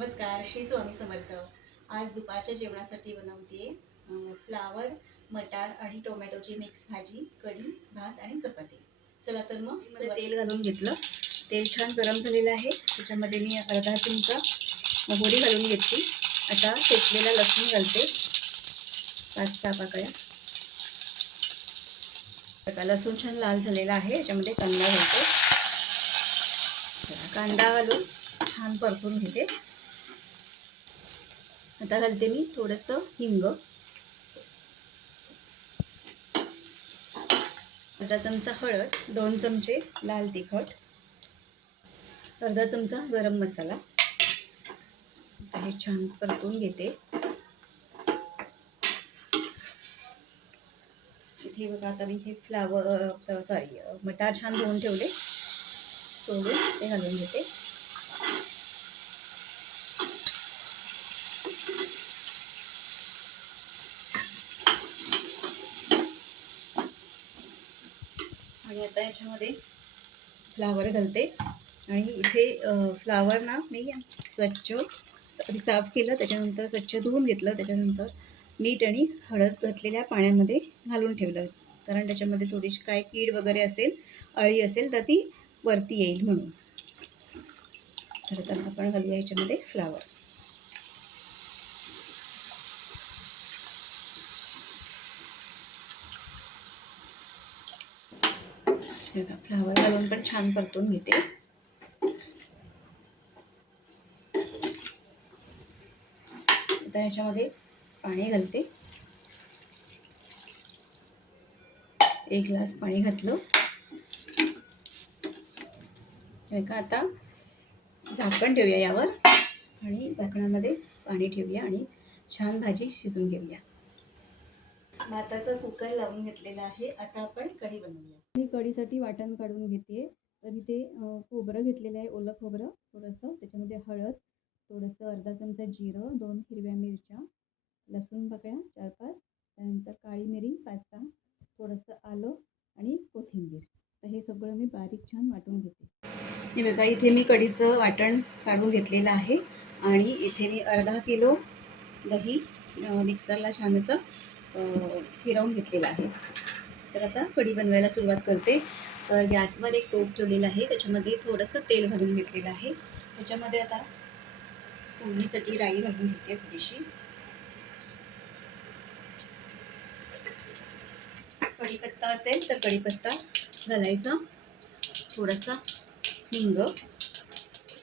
नमस्कार श्री स्वामी समर्थ. आज दुपारच्या जेवणासाठी बनवते फ्लावर मटार आणि टोमॅटोची मिक्स भाजी कढी भात आणि चपाती. चला तर मग तेल घालून घेतलं. तेल छान गरम झालेलं आहे. त्याच्यामध्ये मी अर्धा चमचा मोहरी घालून घेतली. आता शेकलेला लसूण घालते. पाच सहा पाकळ्या आता लसूण छान लाल झालेला आहे. याच्यामध्ये कांदा घालते. कांदा घालून छान परतून घेते. आता घालते मी थोडंसं हिंग. अर्धा चमचा हळद दोन चमचे लाल तिखट अर्धा चमचा गरम मसाला. हे छान परतून घेते. इथे बघा आता मी हे फ्लावर सॉरी मटार छान धुवून ठेवले. सोडून ते घालून घेते. आणि आता याच्यामध्ये फ्लावर घालते. आणि इथे फ्लावर ना मी स्वच्छ आधी साफ केलं त्याच्यानंतर स्वच्छ धुवून घेतलं त्याच्यानंतर मीठ आणि हळद घातलेल्या पाण्यामध्ये घालून ठेवलं. कारण त्याच्यामध्ये थोडीशी काय कीड वगैरे असेल अळी असेल तर ती वरती येईल म्हणून. तर आपण घालूया याच्यामध्ये फ्लावर हे बघा, फ्लावर घालून पण छान परतून घेते. आता ह्याच्यामध्ये पाणी घालते. एक ग्लास पाणी घातलं. हे का आता झाकण ठेवूया यावर आणि झाकणामध्ये पाणी ठेवूया आणि छान भाजी शिजून घेऊया. भाताचा कुकर लावून घेतलेला आहे. आता आपण कढी बनवूया. कढीसाठी वाटण काढून घेते. तर इथे खोबरं घेतलेलं आहे ओलं खोबरं थोडंसं. त्याच्यामध्ये हळद थोडंसं अर्धा चमचा जिरं दोन हिरव्या मिरच्या लसूण पाकळ्या चार पाच त्यानंतर काळी मिरी पाच सहा थोडंसं आलं आणि कोथिंबीर. तर हे सगळं मी बारीक छान वाटून घेते. हे बघा इथे मी कढीचं वाटण काढून घेतलेलं आहे. आणि इथे मी अर्धा किलो दही मिक्सरला छान असं फिरवून घेतलेलं आहे. तर आता कढी बनवायला सुरुवात करते. तर गॅसवर एक टोप ठेवलेला आहे. त्याच्यामध्ये थोडंसं तेल घालून घेतलेलं आहे. त्याच्यामध्ये आता फोडणीसाठी राई घालून घेते थोडीशी. कढीपत्ता असेल तर कढीपत्ता घालायचा. थोडासा हिंग.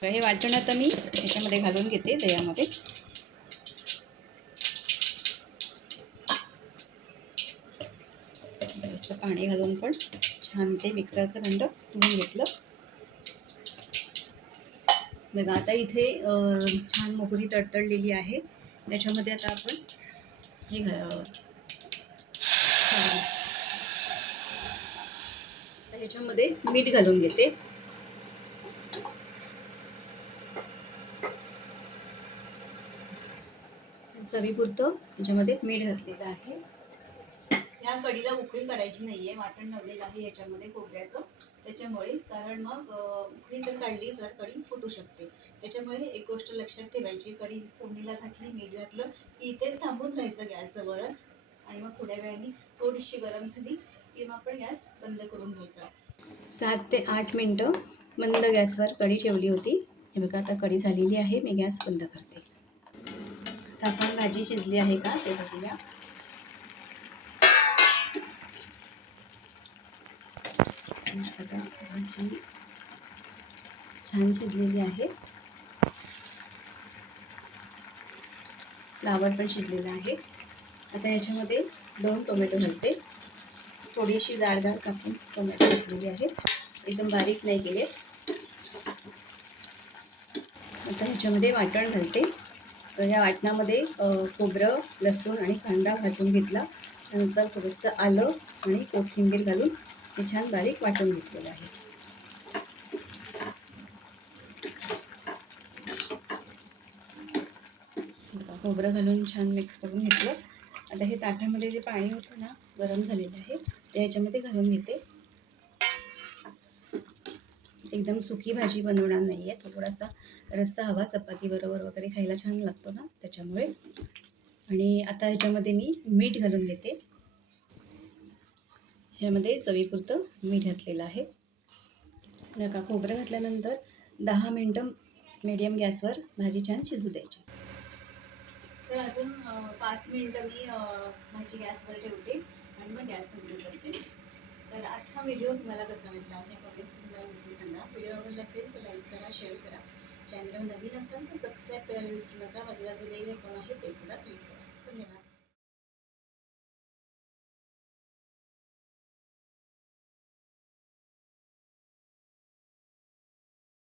हे वाटण आता मी याच्यामध्ये घालून घेते दह्यामध्ये. थोडंसं पाणी घालून पण छान ते मिक्सरचं भांडं धुवून घेतलं. बघा आता इथे छान मोहरी तडतडलेली आहे. त्याच्यामध्ये आता आपण हे ह्याच्यामध्ये मीठ घालून घेते. चवीपुरतं त्याच्यामध्ये मीठ घातलेलं आहे. ह्या कढीला उकळी काढायची नाहीये वाटण लावलेलं आहे याच्यामध्ये खोबऱ्याचं. त्याच्यामुळे कारण मग उकळी जर काढली तर कढी फुटू शकते. त्याच्यामुळे एक गोष्ट लक्षात ठेवायची कढी फोडणीला घातली मीठ घातलं की इथेच थांबून राहायचं गॅसजवळच आणि मग थोड्या वेळाने थोडीशी गरम झाली की मग आपण गॅस बंद करून घ्यायचा. सात ते आठ मिनटं मंद गॅसवर कढी ठेवली होती. हे बघा आता कढी झालेली आहे मी गॅस बंद करते. आता आपण भाजी शिजली आहे का ते बघूया. आता भाजी छान शिजलेली आहे. फ्लावर पण शिजलेला आहे. आता याच्यामध्ये दोन टोमॅटो घालते. थोडीशी जाड जाड कापून टोमॅटो घातलेली आहे. एकदम बारीक नाही केले. आता ह्याच्यामध्ये वाटण घालते. तर या वाटणामध्ये खोबरं लसूण आणि कांदा भाजून घेतला. त्यानंतर थोडंसं आलं आणि कोथिंबीर घालून ते छान बारीक वाटून घेतलेलं आहे. खोबरं घालून छान मिक्स करून घेतलं. आता हे ताटामध्ये जे पाणी होतं ना गरम झालेलं आहे ते ह्याच्यामध्ये घालून घेते. एकदम सुकी भाजी बनवणार नाही आहे थोडासा रस्सा हवा चपातीबरोबर वगैरे खायला छान लागतो ना त्याच्यामुळे. आणि आता ह्याच्यामध्ये मी मीठ घालून घेते. ह्यामध्ये चवीपुरतं मीठ घातलेलं आहे. नका खोबरं घातल्यानंतर दहा मिनटं मीडियम गॅसवर भाजी छान शिजू द्यायची. तर अजून पाच मिनटं मी भाजी गॅसवर ठेवते आणि मग गॅस बंद करते. तर आजचा व्हिडिओ तुम्हाला कसा वाटला? हे कॉमेंट्समध्ये तुम्हाला नक्की सांगा. व्हिडिओ आवडला असेल तर लाईक करा शेअर करा. चॅनल नवीन असाल तर सबस्क्राईब करायला विसरू नका. बाजूला जो